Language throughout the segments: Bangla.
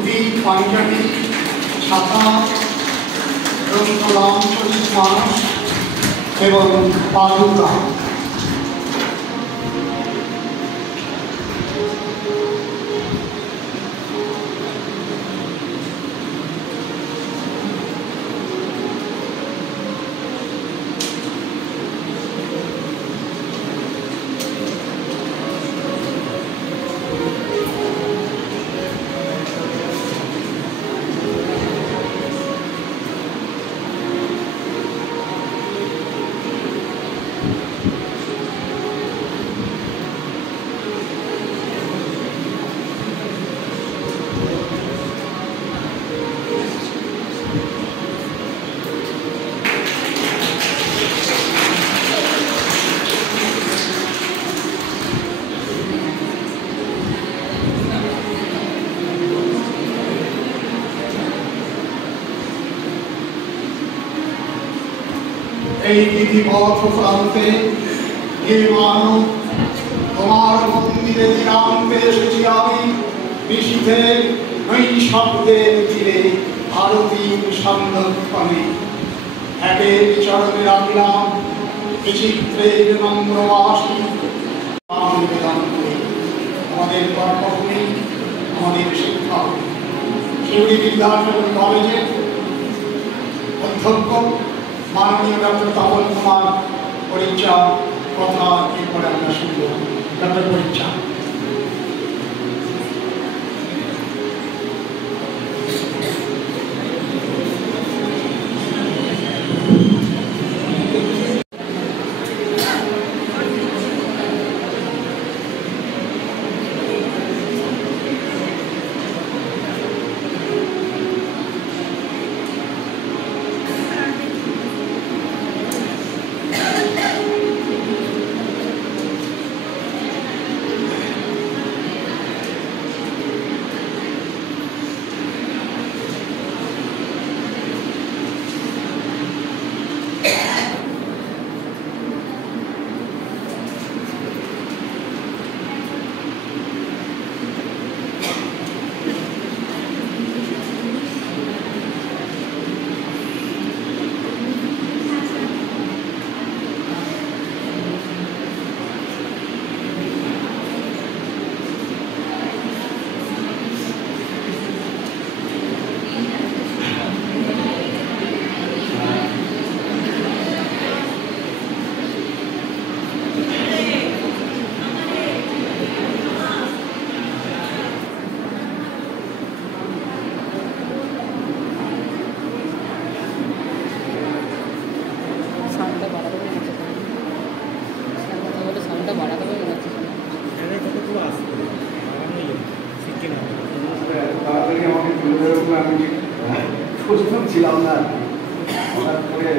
ধুতি পাঞ্জাবি ছাতা গ্রন্থলাম চশমা এবং পাদুকা। এই বিধিপথ প্রান্তে হে মানব, তোমার মন্দিরে চিরান্তে এসেছি আমি। নিশীথের নৈশব্দের তীরে আরতি সন্ধ্যক্ষণে একের চরণে রাখলাম বিচিত্রের নম্রবাসী নিবেদন করে। আমাদের কর্মভূমি, আমাদের শিক্ষা শিউড়ি বিদ্যাসাগর কলেজের অধ্যক্ষ মাননীয় ডক্টর তপন কুমার পরিচা কথা এরপরে আমরা শুনব। ডক্টর পরিচা। ছিলাম না হঠাৎ করে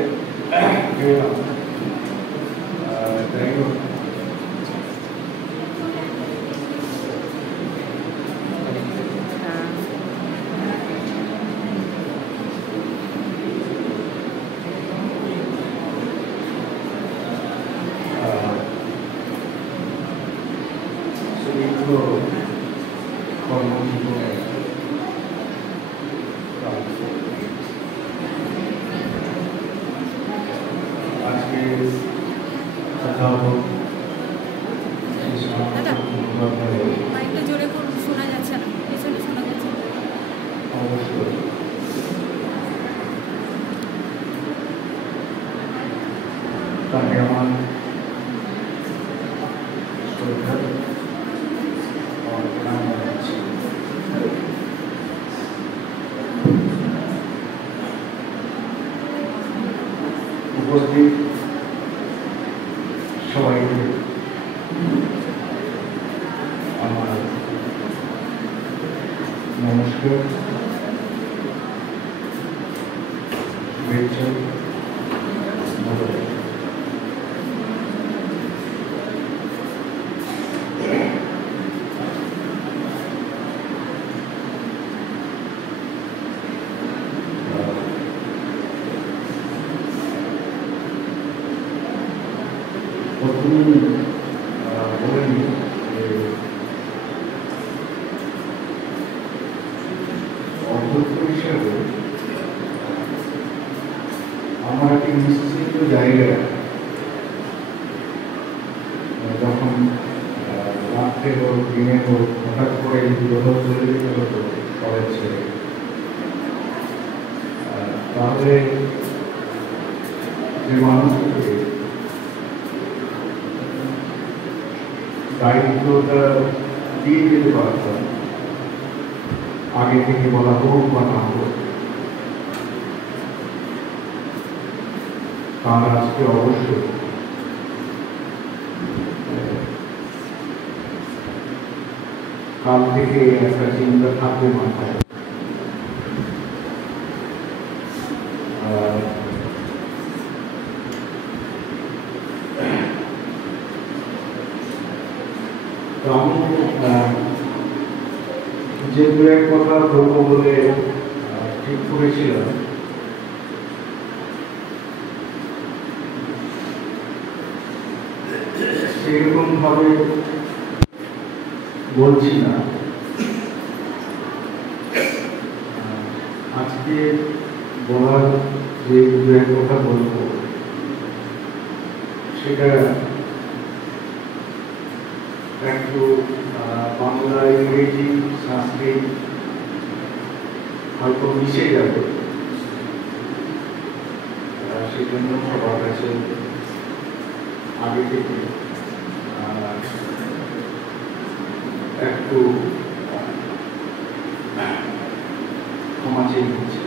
যাই হোক কর্মজীবনে আজকে শোনা যাচ্ছে না, পিছনে শোনা যাচ্ছে না। অবশ্যই তাকে আমার উপস্থিত সবাইকে আমার নমস্কার, শুভেচ্ছা। রাত্রে হোক দিনে হোক হঠাৎ করে কোথাও চলে যেতে হতো কলেজ ছেড়ে, তাহলে যে মানুষকে দায়িত্বটা দিয়ে যেতে পারতাম, আগে থেকে বলা হোক বা না হোক, তার আজকে অবশ্যই কাল থেকে একটা চিন্তা থাকবে মাথায়। আমি যে দু এক কথা বলবো বলে ঠিক করেছিলাম, সেরকম ভাবে বলছি না। আজকে বলার যে দু এক কথা বলবো সেটা একটু বাংলা, ইংরেজি, সংস্কৃত হয়তো মিশে যাবে, সেজন্য সবার কাছে আগে থেকে একটু ক্ষমা চেয়ে নিচ্ছি।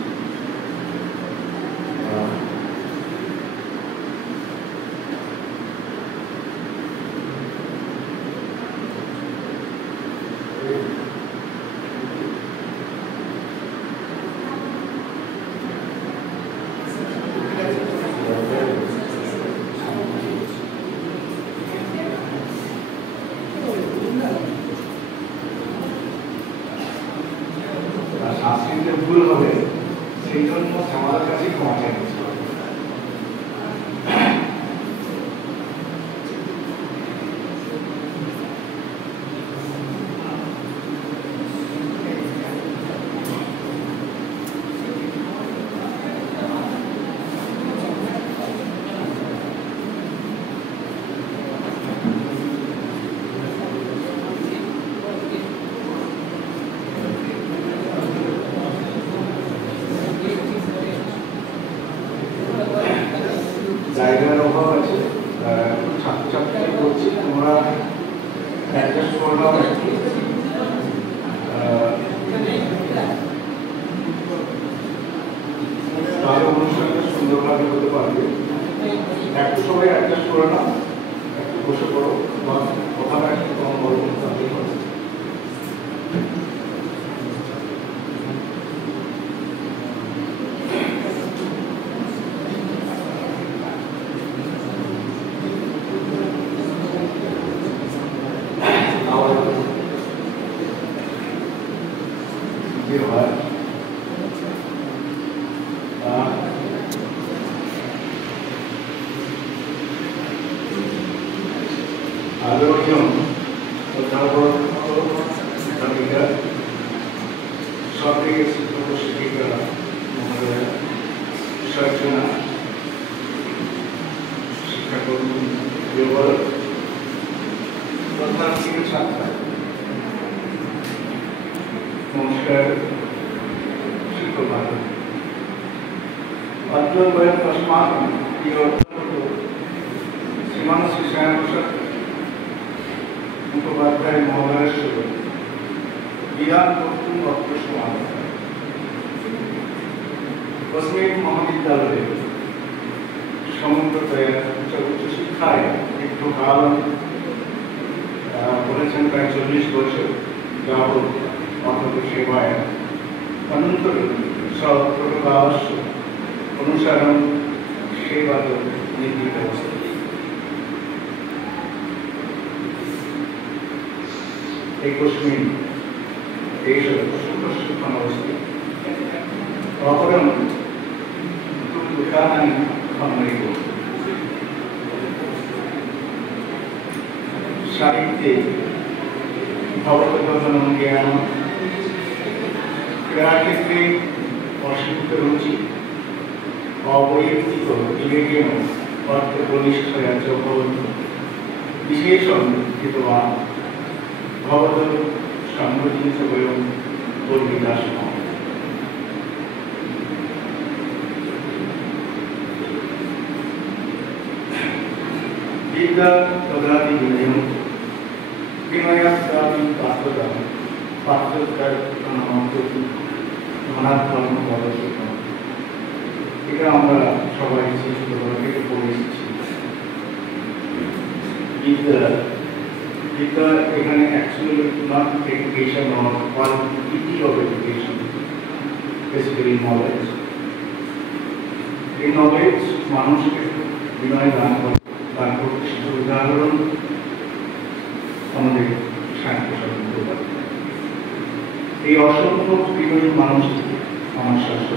শাস্ত্রীতে ভুল হবে, সেই জন্য আমাদের কাছে ক্ষমা চাই। জায়গার অভাব আছে, ছাত্রছাত্রী করছি, তোমরা অ্যাডজাস্ট করলাম একটু, তাহলে অনুষ্ঠানটা সুন্দরভাবে হতে পারবে। একটু সবাই অ্যাডজাস্ট করে নাও, একটু বসে পড়ো বা কথাটা একটু কম বলো, তাহলে হবে। আদরণীয় অধ্যাপক, অধ্যাপিকা, সরকারি শিক্ষক শিক্ষিকা মহোদয়া, শিক্ষার্থীরা, শিক্ষাকর্মী, ছাত্র, নমস্কার। সুপ্রভাত। অদ্বৈত अस्माकं श्रीमान श्री श्यामाप्रसाद मुखोपाध्याय महोदयस्य विधान कर्तुं वक्तुं समागतः। तस्मिन् महाविद्यालये সমগ্রতয়া উচ্চ শিক্ষায় দীর্ঘকাল বলেছেন, প্রায় 40 বছর যাবৎ অন্তত সেবায় অনন্তর সৎপ্রকাশ্য অনুসরণ সেবা নীতি ব্যবস্থা। एकस्मिन् एष सुप्रसिद्धमस्ति अपरं दुःखानि खम्मैव साहित्ये भवतगमनं ज्ञानं क्रीडाक्षेत्रे असीमित रुचि अवैयक्तिक विवेकेन अर्थकनिष्ठया च भवन्तु विशेषं कृतवान् ভবতল সংগঠিত বয়ম পরিবিকাশ বিদ্যা তদাদি বিনয়ম বিনয়াস্তাদি পাত্রতা পাত্রতার নামকৃতি ধনাত্মক পদক্ষেপ। এটা আমরা সবাই ছোটবেলা থেকে পড়ে এসেছি। বিদ্যা এখানে actually not education or quality of education, basically knowledge. এই নলেজ মানুষকে বিনয় দান করতে শুধু উদাহরণ আমাদের সাহিত্য সরকার। এই অসংখ্য বিনয়ী মানুষ আমার শাস্ত্র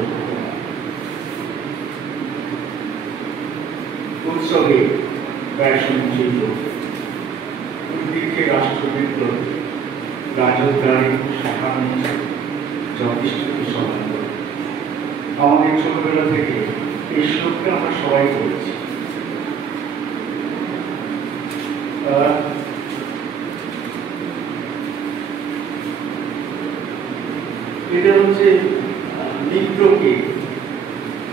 উৎসবে ব্যয়সন শিল্প উদ্ভিদকে রাষ্ট্রবৃত্ত রাজদ্বারী শাখা যথেষ্টকে সমান করে। আমাদের ছোটবেলা থেকে এই শ্লোককে আমরা সবাই করেছি। এটা হচ্ছে মিত্রকে,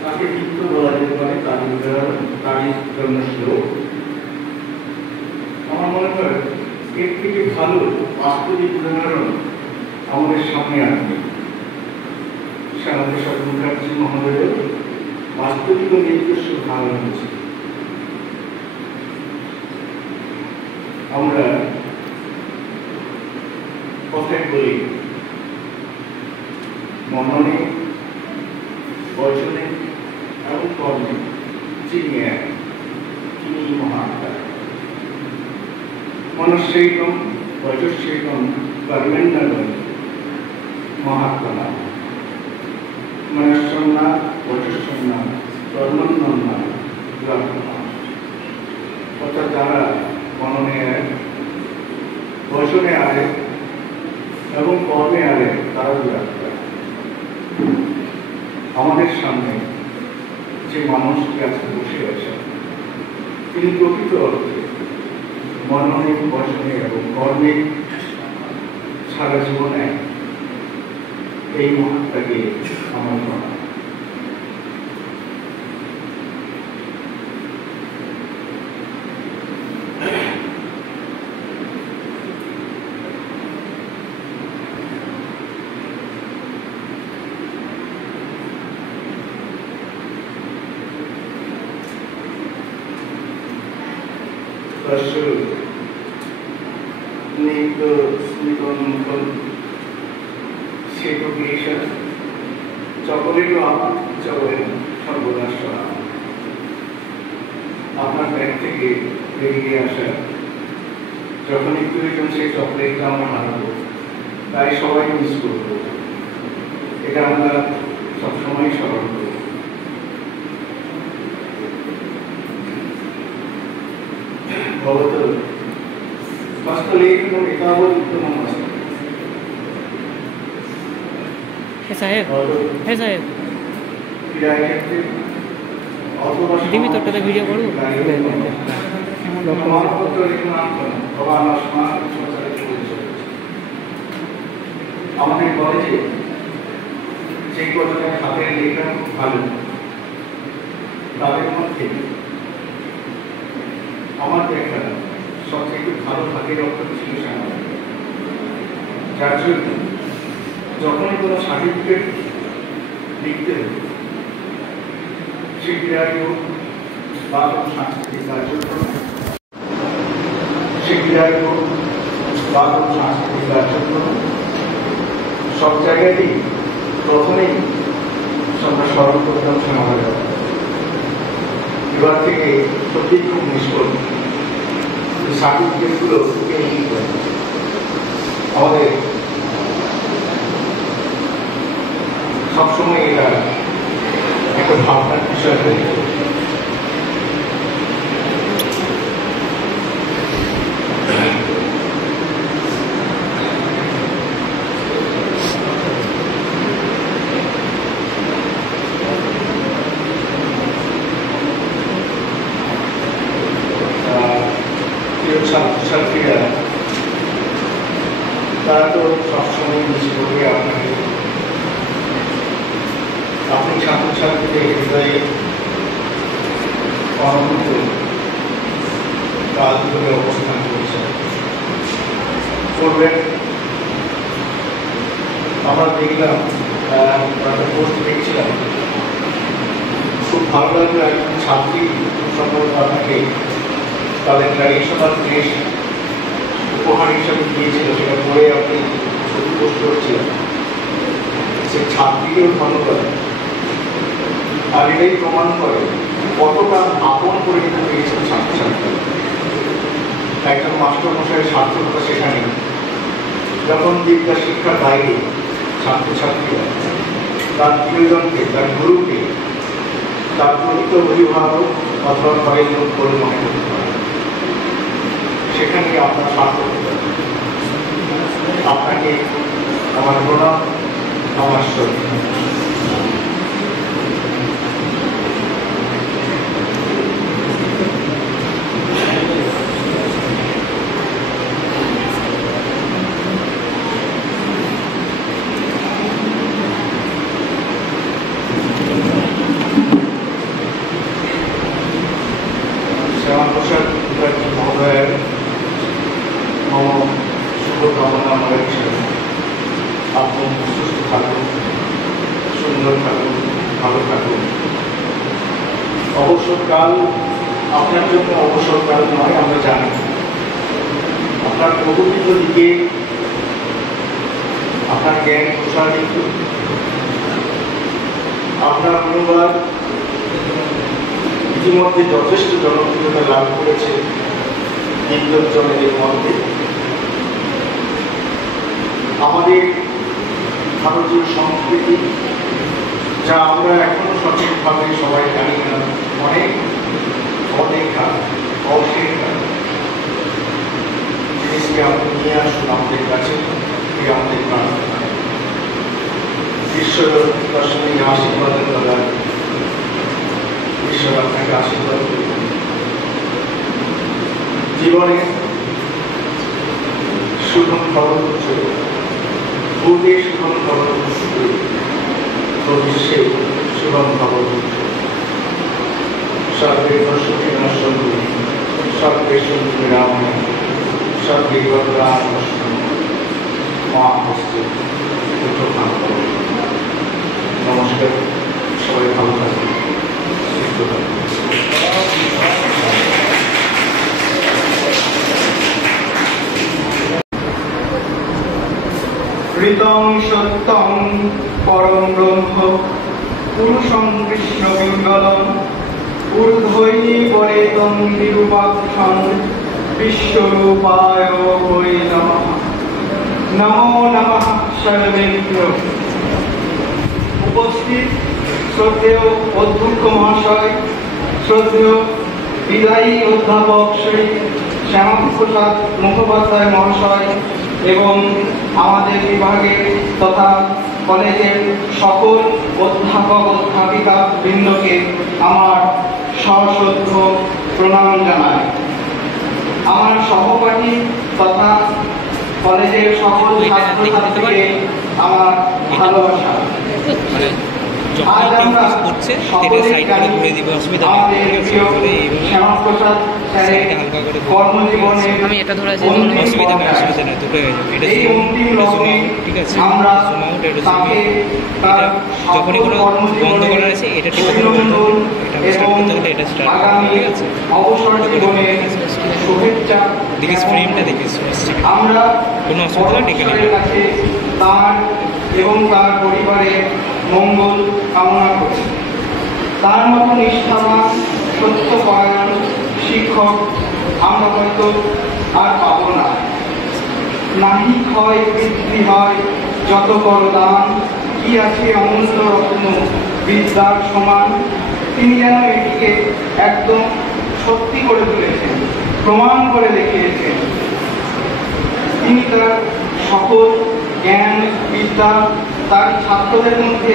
তাকে মিত্র বলা যেতে পারে, তারই জন্য শ্লোক। আমার মনে হয় এর থেকে ভালো বাস্তবিক উদাহরণ আমাদের সামনে আসবে। শ্যামাপ্রসাদ মুখার্জি মহোদয়ের বাস্তবিক ও নিজস্ব ধারণা হচ্ছে। আমরা কথায় বলি মননে, বচনে এবং কর্মে যিনি এক, তিনি মহাত্মা। মনস্যৈকম বচস্যৈকম কর্মেন্দ্রম মহাত্মা। মনস্যন্না বচস্যন্না কর্মন্যন্না ব্রাহ্মণা। অর্থাৎ যারা মননে এক, বচনে আরে এবং কর্মে আরে তারা ব্রাহ্মণ। আমাদের সামনে যে মানুষটি আজকে বসে আছে তিনি প্রকৃত অর্থে মননে, বচনে এবং কর্মে সারা জীবনে এই মহাত্মাকে আমার প্রণাম। আপনার ব্যাগ থেকে বেরিয়ে আসা যখনই প্রয়োজন সেই চকলেটটা আমরা হারাবো, তাই সবাই মিস করবো। এটা আমরা সবসময় স্মরণ করব। भवतु हस्तलेखनम् एतावत् उत्तमम् अस्ति। हे साहेब क्रीडाक्षेत्रे अथवा টিভি তো একটা ভিডিও করব প্রমাণপত্র লেখনাঙ্কন ভবান আসমান সঞ্চালিত করেছে। আমাদের কলেজে যে কজনের হাতের লেখা ভালো তাদের মধ্যে আমার দেখা সবথেকে ভালো হাতের অক্ষর ছিল শ্যামা। যার জন্য যখনই কোনো সার্টিফিকেট লিখতে হতো শিক্ষায় হোক বা কোনো সাংস্কৃতিক কার্যক্রম, শিক্ষায় হোক বা কোনো সাংস্কৃতিক কার্যক্রম, সব জায়গাতেই প্রথমেই আমরা স্মরণ করতাম শ্যামা। এবার থেকে সত্যি খুব নিষ্ফল সার্টিফিকেটগুলো আমাদের সবসময় এটা একটা ভাবনার বিষয় হয়ে যায়। ছাত্রছাত্রীরা তারা তো সবসময় মিস করবে আপনাকে। আপনি ছাত্রছাত্রীদের হৃদয়ে অনন্ত কাল ধরে অবস্থান করবেন। আমরা দেখলাম একটা পোস্ট দেখছিলাম, খুব ভালো লাগলো। একজন ছাত্রী সম্ভবত আপনাকে তাদের ট্র্যাডিশনাল ড্রেস উপহার হিসাবে দিয়েছিল, সেটা পরে আপনি ছবি পোস্ট করছিলেন। সে ছাত্রীকেও ধন্যবাদ। আর এটাই প্রমাণ করে কতটা আপন করে দিতে পেরেছেন ছাত্রছাত্রী। একজন মাস্টারমশাইয়ের সার্থকতা সেখানে, যখন বিদ্যা শিক্ষার বাইরে ছাত্রছাত্রীরা তার প্রিয়জনকে, তার গুরুকে, তার প্রকৃত অভিভাবক অথবা ঘরের লোক বলে মনে করতে পারে, সেখানে আপনার সার্থকতা। আপনাকে আমার প্রণাম, আমার শ্রদ্ধা। শ্যামাপ্রসাদ মুখার্জী মহোদয়ের মম শুভকামনা রয়েছে। আপনি সুস্থ থাকুন, সুন্দর থাকুন, ভালো থাকুন। অবসরকাল আপনার জন্য অবসরকাল নয়, আমরা জানি। আপনার প্রকৃত দিকে আপনার জ্ঞান প্রসারিত, আপনার অনুবাদ ইতিমধ্যে যথেষ্ট জনপ্রিয়তা লাভ করেছে বিদ্বজ্জনদের মধ্যে। আমাদের ভারতীয় সংস্কৃতি, যা আমরা এখনো সঠিকভাবে সবাই জানি না, অনেক অদেখা, অশেখা জিনিসকে আপনি নিয়ে আসুন আমাদের কাছে, আমাদের প্রার্থনা। ঈশ্বর দর্শনে আশীর্বাদের দ্বারা ঈশ্বর আপনাকে আশীর্বাদ করবেন। জীবনে শুভম খবর ভূতে শুভম খবর, ভবিষ্যে শুভম খবর। সর্বে দর্শকে নশ্বর, সর্বে সন্তু রামায়ণ, সর্বে ভগবান মা হস্তে। নমস্কার, সবাই ভালো থাকবেন, সুস্থ থাকবেন। ঋতং সত্যং পরম ব্রহ্ম পুরুষং কৃষ্ণ বিঙ্গলম ঊর্ধ্বৈনি পরেতং নিরূপাক্ষং বিশ্বরূপায় বৈ নমঃ। নমো নমঃ সর্বেভ্যো। উপস্থিত শ্রদ্ধেয় অধ্যক্ষ মহাশয়, শ্রদ্ধেয় বিদায়ী অধ্যাপক শ্রী শ্যামাপ্রসাদ মুখোপাধ্যায় মহাশয় এবং আমাদের বিভাগের তথা কলেজের সকল অধ্যাপক অধ্যাপিকা বৃন্দকে আমার সশ্রদ্ধ প্রণাম জানাই। আমার সহপাঠী তথা কলেজের সকল ছাত্রছাত্রীকে আমার ভালোবাসা। আজ আমরা সকলেই জানি আমাদের প্রিয় শ্যামাপ্রসাদ স্যারের কর্মজীবনের এই অন্তিম লগ্নে আমরা তাকে তার সকল কর্মজীবনের অভিনন্দন এবং আগামী অবসর জীবনের শুভেচ্ছা। আমরা পরমেশ্বরের কাছে তার এবং তার পরিবারের মঙ্গল কামনা করি। তার মতো নিষ্ঠাবান, সত্যপরায়ণ শিক্ষক আমরা হয়তো আর পাব না। নাহি ক্ষয় বৃদ্ধি হয় যত করো দান, কি আছে অমূল্য রত্ন বিদ্যার সমান। তিনি যেন এটিকে একদম সত্যি করে তুলেছেন, প্রমাণ করে দেখিয়েছেন। তিনি তার সকল জ্ঞান বিদ্যা তার ছাত্রদের মধ্যে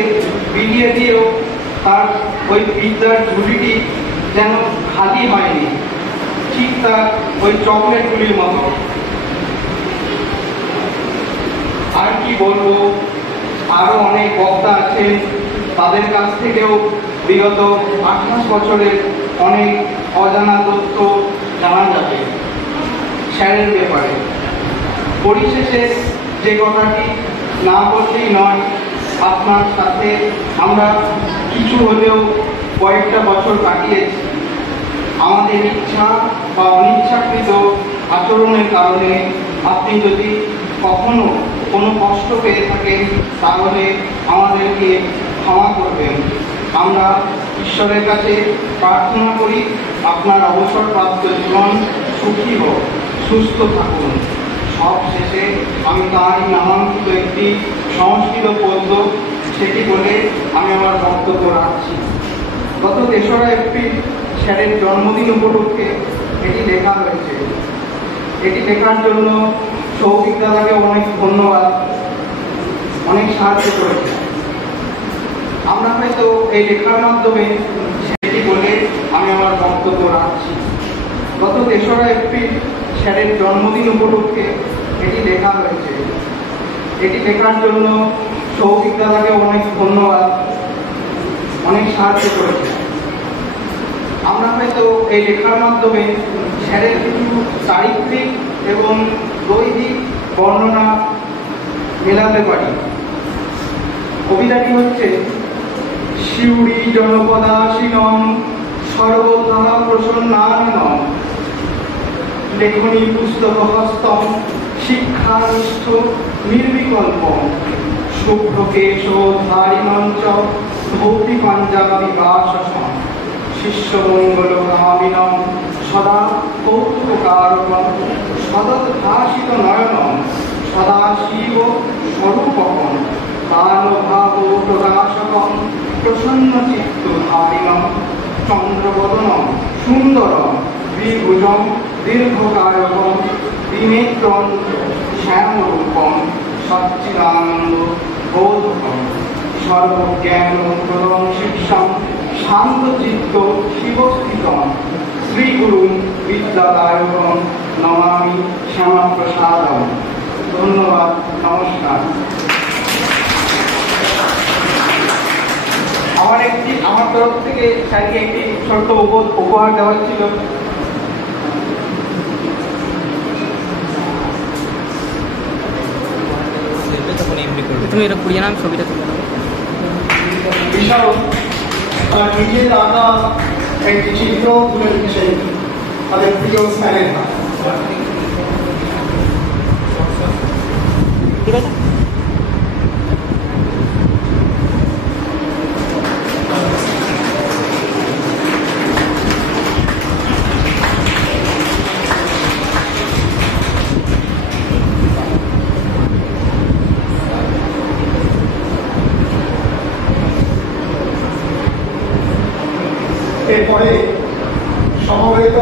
বিলিয়ে দিয়েও তার ওই বিদ্যার ঝুলিটি যেন খালি হয়নি, ঠিক তার ওই চকলেটগুলির মতো। বলবো, আরও অনেক বক্তা আছেন, তাদের কাছ থেকেও বিগত 28 বছরের অনেক অজানা তথ্য জানা যাবে স্যারের ব্যাপারে। পরিশেষে যে কথাটি না বললেই নয়, আপনার সাথে আমরা কিছু হলেও কয়েকটা বছর কাটিয়েছি। আমাদের ইচ্ছা বা অনিচ্ছাকৃত আচরণের কারণে আপনি যদি কখনো কোনো কষ্ট পেয়ে থাকেন তাহলে আমাদেরকে ক্ষমা করবেন। আমরা ঈশ্বরের কাছে প্রার্থনা করি আপনার অবসরপ্রাপ্ত জীবন সুখী হোক, সুস্থ থাকুন। সব শেষে আমি তাঁরই নামাঙ্কিত একটি সংস্কৃত পদ্য সেটি বলে আমি আমার বক্তব্য রাখছি। গত 3রা এপ্রিল স্যারের জন্মদিন উপলক্ষে এটি লেখা হয়েছে। এটি লেখার জন্য সৌভিক দাদাকে অনেক ধন্যবাদ, অনেক সাহায্য করেছে। আমরা হয়তো এই লেখার মাধ্যমে সেটি বলে আমি আমার বক্তব্য রাখছি। গত 3রা এপ্রিল স্যারের জন্মদিন উপলক্ষে এটি লেখা হয়েছে। এটি লেখার জন্য সৌভিক দাদাকে অনেক ধন্যবাদ, অনেক সাহায্য করেছে। আমরা হয়তো এই লেখার মাধ্যমে স্যারের কিছু চারিত্রিক এবং দৈহিক বর্ণনা মেলাতে পারি। কবিতাটি হচ্ছে, শিউরি জনপদাসীনম সর্বথা প্রসন্নানম লেখনী পুস্তক হস্তম শিক্ষানিষ্ঠ নির্বিকল্প শুভ্রকেশধারিণঞ্চ ধৌতি পাঞ্জাবি বিকাশম শিষ্যমঙ্গলকামিনম সদা কৌতুককারকম সদদ্ভাসিত নয়নম সদাশিব স্বরূপকম দানভাব প্রকাশকম প্রসন্নচিত্তধারিণম চন্দ্রবদনম সুন্দরম দ্বিভুজম দীর্ঘকায়কম দ্বিনেত্রম শ্যামরূপম সচ্চিদানন্দ বোধকম সর্বজ্ঞানপ্রদম শিক্ষাম শান্তচিত্ত শিবস্থিতম শ্রীগুরু বিদ্যাদায়কম নমামি শ্যামাপ্রসাদম। ধন্যবাদ, নমস্কার। আমার তরফ থেকে স্যারকে একটি ছোট্ট উপহার দেওয়া ছিল। তুমি এটা পুড়িয়ে নাম ছবিটা তুলে নাও। বিশাল নিজের আঁকা একটি চিত্র তুলে দিচ্ছে তাদের প্রিয় স্যারের হাতে। ঠিক আছে। এরপরে সমবেত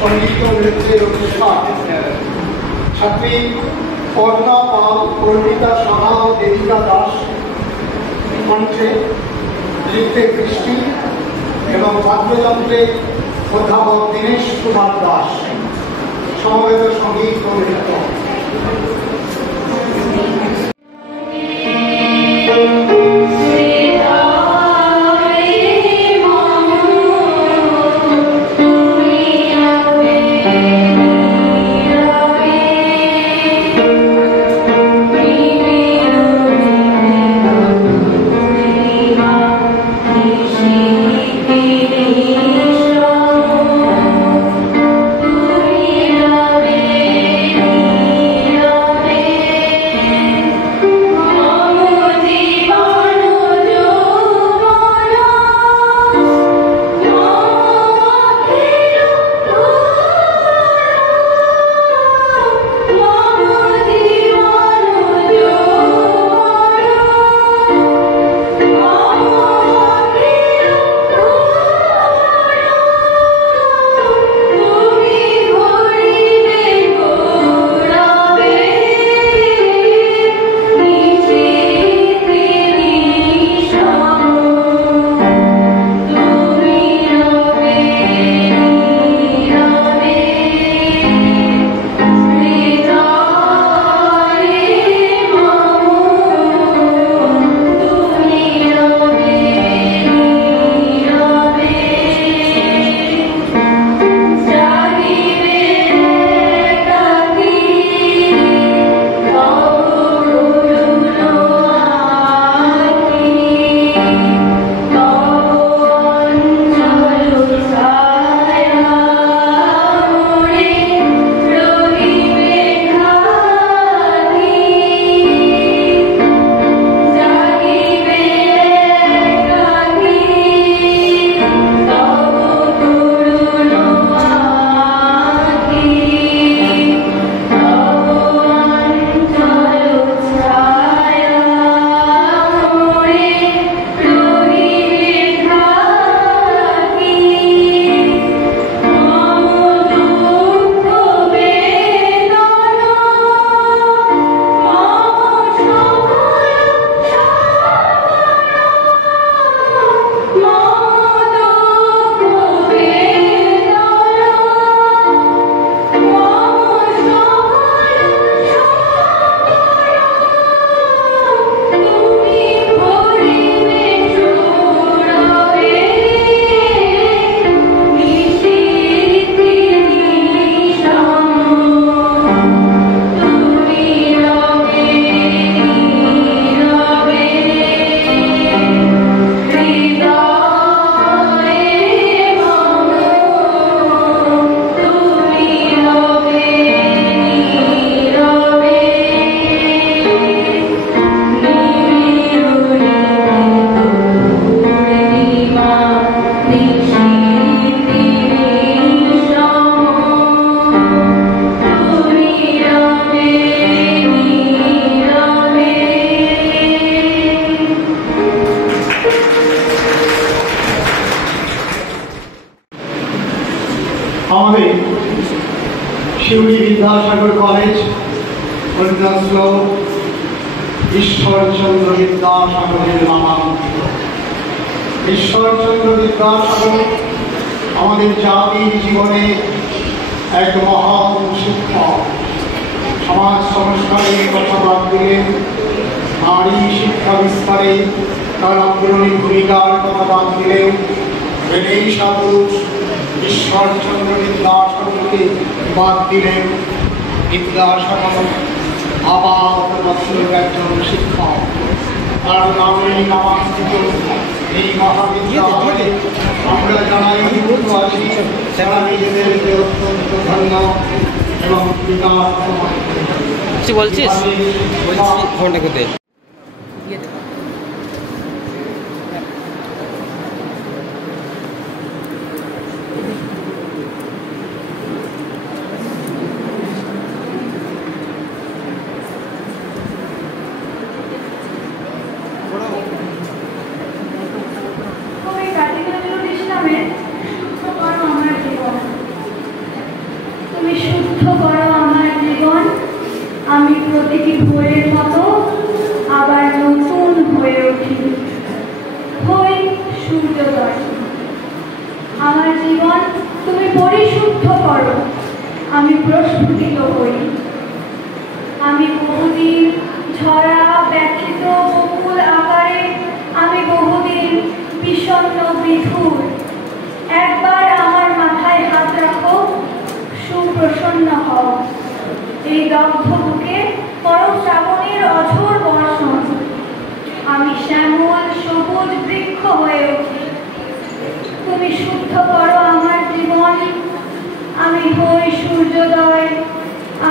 সঙ্গীত নৃত্যের অনুষ্ঠান ছাত্রী পর্ণা পাল, পরিণীতা সাহা, দেবিকা দাস কণ্ঠে, নৃত্যে বৃষ্টি এবং বাদ্যযন্ত্রে অধ্যাপক দীনেশ কুমার দাস। সমবেত সঙ্গীত ও নৃত্য। Amen. ঈশ্বরচন্দ্র বিদ্যাসাগরের নামাঙ্কিত। ঈশ্বরচন্দ্র বিদ্যাসাগর আমাদের জাতির জীবনে এক মহান শিক্ষক। সমাজ সংস্কারের কথা বাদ দিলেন, নারী শিক্ষা বিস্তারে তার অগ্রণী ভূমিকার কথা বাদ দিলেন, রেনেসাঁ পুরুষ ঈশ্বরচন্দ্র বিদ্যাসাগরকে বাদ দিলেন। বিদ্যাসাগর আবাদ একজন শিক্ষক, তার নামে নামাঙ্কিত এই মহাবিদ্যালয়ে আমরা জানাই যুক্ত আছি, যারা নিজেদেরকে অত্যন্ত ধন্য এবং বিকাশ বলছিস ফোনটা কোথায়? তুমি শুদ্ধ করো আমার জীবন, আমি প্রতিটি ভোরের মতো আবার নতুন হয়ে উঠি, হই সূর্যোদয়। আমার জীবন তুমি পরিশুদ্ধ করো, আমি প্রস্ফুটিত হই। আমি বহুদিন ঝরা ব্যথিত বকুল আকারে, আমি বহুদিন বিষণ্ণ বিধুর। একবার আমার মাথায় হাত রাখো, সুপ্রসন্ন হও। এই দগ্ধ বুকে করো শ্রাবণের অঝোর বর্ষণ। আমি শ্যামল সবুজ বৃক্ষ হয়ে উঠি। তুমি শুদ্ধ করো আমার জীবন, আমি হই সূর্যোদয়,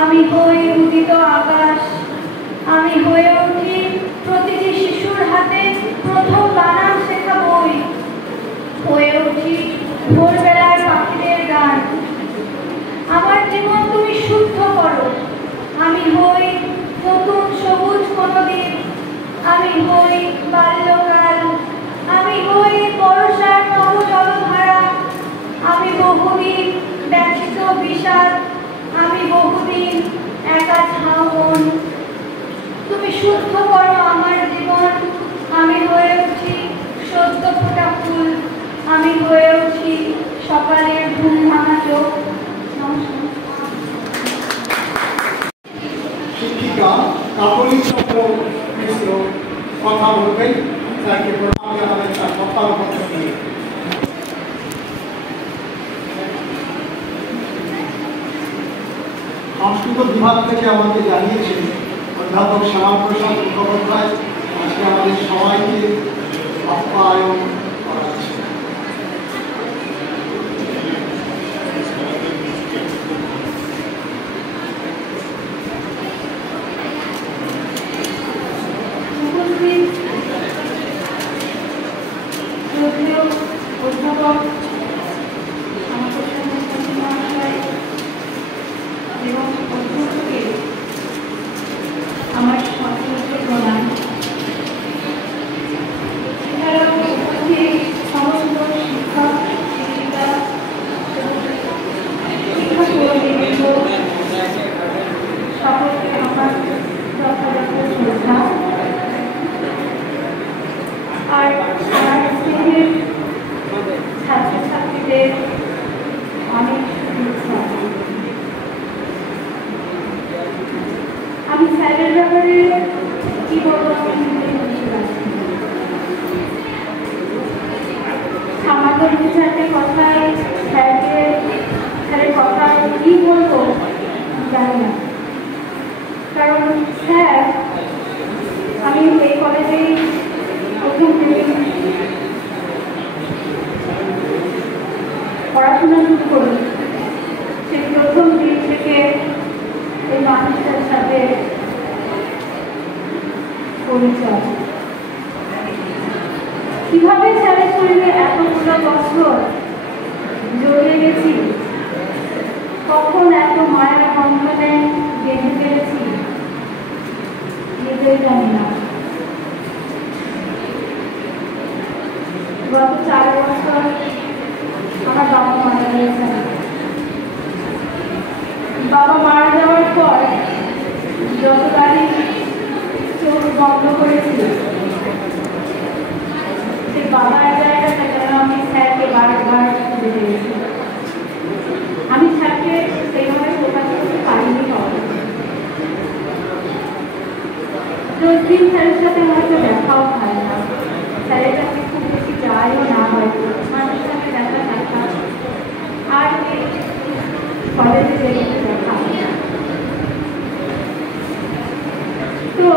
আমি হই উদিত আকাশ। আমি হয়ে উঠি প্রতিটি শিশুর হাতে প্রথম বানান শেখা বই, হয়ে উঠি ভোরবেলার পাখিদের গান। আমার জীবন তুমি শুদ্ধ করো, আমি হই নতুন সবুজ কোনো দিন। আমি হই বাল্যকাল, আমি হই বর্ষার নব জলধারা। আমি বহুদিন ব্যথিত বিষাদ, আমি বহুদিন একা ঝাউবন। তুমি শুদ্ধ করো আমার জীবন, আমি হয়ে উঠি সদ্য ফোটা ফুল। আমি হয়ে উঠি সকালের ঘুম ভাঙা চোখ। শিক্ষিকা কাকলি চক্র মিশ্র কথা বলবেন, তাকে প্রণাম জানাবেন তার কথার মধ্যে দিয়ে। সংস্কৃত বিভাগ থেকে আমাকে জানিয়েছেন অধ্যাপক শ্যামাপ্রসাদ মুখোপাধ্যায় আজকে আমাদের সবাইকে আপ্যায়ন করাচ্ছে। অধ্যাপক এবং অধ্যক্ষকে আমার সশস্ত্র প্রণাম। এছাড়াও উপস্থিত সমস্ত শিক্ষক শিক্ষিকা শিক্ষাকর্মীবৃন্দ সকলকে আমার যথাযথ শ্রদ্ধা। আর আমার স্নেহের ছাত্রছাত্রীদের অনেক শুভেচ্ছা। আমি স্যারের ব্যাপারে কি বলবো সামান্য দু চারটে কথায় স্যারের কথা কি বলবো জানি না, কারণ স্যার আমি এই কলেজেই প্রথম থেকে পড়াশোনা শুরু করি। সেই প্রথম দিন থেকে এই মানুষটার সাথে পরিচয়। কিভাবে স্যারের সঙ্গে এতগুলো বছর জড়িয়ে গেছি, কখন এত মায়ের বন্ধনে বেঁধে ফেলেছি নিজেই জানি না। গত 4 বছর আমার বাবা মারা গিয়েছেন। বাবা মারা যাওয়ার পর যত তারিখ রোজদিন স্যারের সাথে হয়তো দেখাও হয় না, স্যারের কাছে খুব বেশি যায়ও না, হয়তো মানুষের সাথে দেখা সাক্ষাৎ আর কলেজে যেতে দেখা হয় না। তো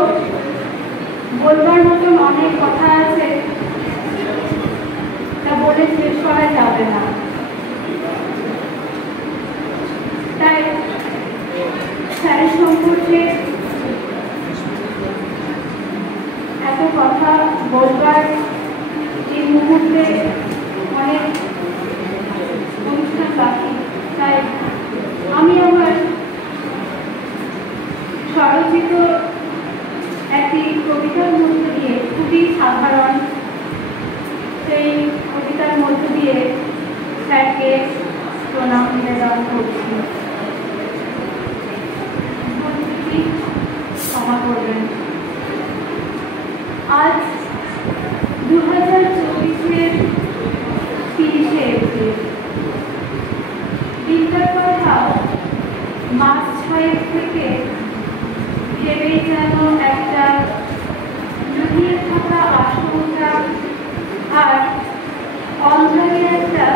বলবার মতন অনেক কথা আছে, তা বলে শেষ করা যাবে না। তাই স্যারের সম্পর্কে এত কথা বলবার এই মুহূর্তে অনেক অনুষ্ঠান বাকি, তাই আমি আমার স্বরচিত একটি কবিতার মধ্য দিয়ে, খুবই সাধারণ সেই কবিতার মধ্য দিয়ে স্যারকে প্রণাম নিবেদন করছি। ক্ষমা করবেন। আজ 2024-এর 30শে এপ্রিল। দিনটার কথা মাস 6 থেকে ভেবেই যেন একটা লুকিয়ে থাকা আশঙ্কা আর অন্ধকারে একটা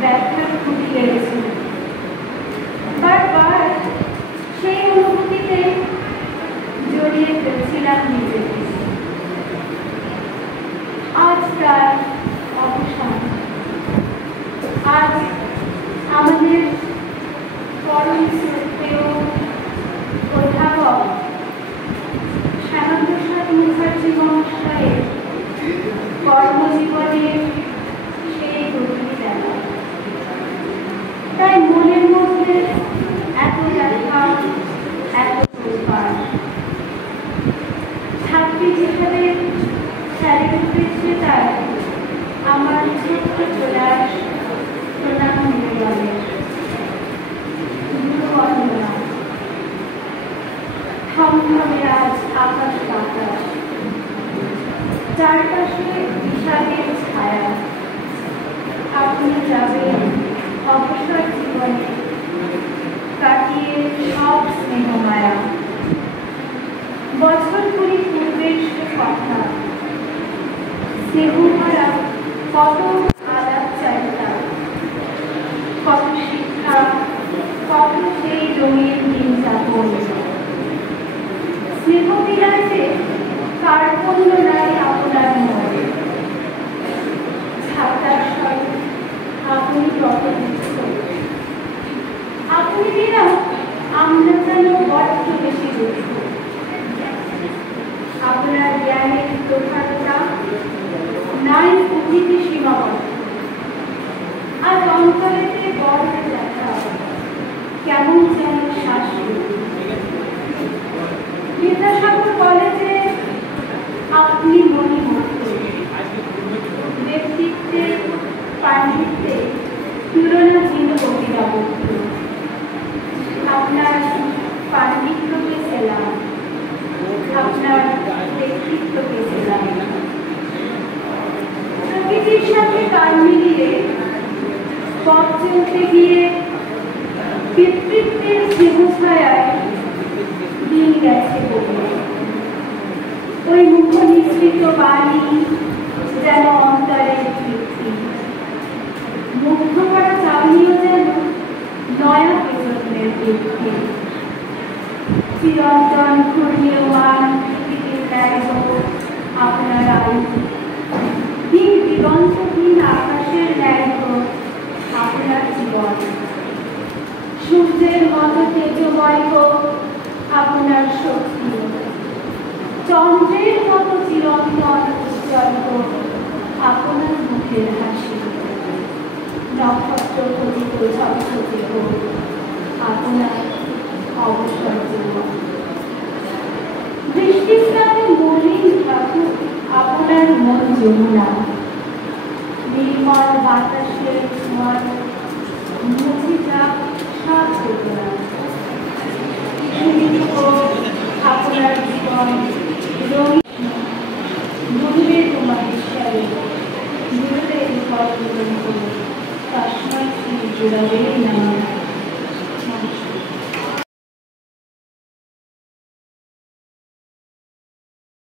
ব্যথার খুঁটি লেগেছিল। বারবার সেই অনুভূতিতে জড়িয়ে ফেলছিলাম নিজেকে। আজ তার অবসান। আজ আমাদের পরম শ্রদ্ধেয় অধ্যাপক শ্যামাপ্রসাদ মুখার্জি মহাশয়ের কর্মজীবনের সেই গভীর দেখা। তাই মনের মধ্যে এত দেখা, এত প্রকাশ। ছাত্রী হিসাবে স্যারের উদ্দেশ্যে তাই আমার ছোট্ট প্রয়াস প্রণাম নিবেদনের। গুরুবন্দনা। থমথমে আজ আকাশ বাতাস, চারপাশে বিষাদের ছায়া। আপনি যাবেন অবসর জীবনে, কাটিয়ে সব স্নেহ মায়া। বছর 20 পূর্বের সে কথা, স্নেহমারা কত আলাপ চাইতা, কত শিক্ষা, কত সেই রঙের দিন যাপন। স্নেহ বিলাসে কার্পণ্য নাই আপনার মনে। ছাতার স্বরূপ আপনি কত দুঃখ, আপনি বিনা আমরা যেন বড্ড বেশি দুঃখ। আপনার জ্ঞানের প্রখারতা নাই অতিথি সীমাবদ্ধ। আর অন্তরেতে বড় দেখা কেমন যেন শাসন। বিদ্যাসাগর কলেজে আপনি মণিমুক্ত, ব্যক্তিত্বে পাণ্ডিত্যে তুলনাহীন কবিতাবদ্ধ। আপনার পাণ্ডিত্যকে সেলাম, আপনার ব্যক্তিত্বকে সেলাম। প্রকৃতির সাথে তাল মিলিয়ে পথ চলতে গিয়ে পিতৃত্বের স্নেহছায়ায় দিন গেছে বলে। ওই মুখ নিঃসৃত বাণী যেন অন্তরের তৃপ্তি। মুগ্ধ করা চাউনিও যেন নয়া প্রজন্মের তৃপ্তি। চিরন্তন ঘূর্ণীয়মান পৃথিবীর ন্যায় হোক আপনার আয়ু। দিন দিগন্তহীন আকাশের ন্যায় হোক আপনার জীবন। সূর্যের মতো তেজময় হোক আপনার শক্তি। চন্দ্রের মতো চিরন্তন উজ্জ্বল হোক আপনার মুখের হাসি। নক্ষত্র খচিত ঝকঝকে হোক আপনার অবসর জীবন। বৃষ্টিস্নানে মলিন থাকুক আপনার মন যমুনা। নির্মল বাতাসের ছোঁয়ায় মুছে যাক সব চেতনা। আপনার জীবন রঙিন ডুবে তোমার ঈশ্বরে, ডুবে তস্মৈ শ্রী গুরবে নমঃ।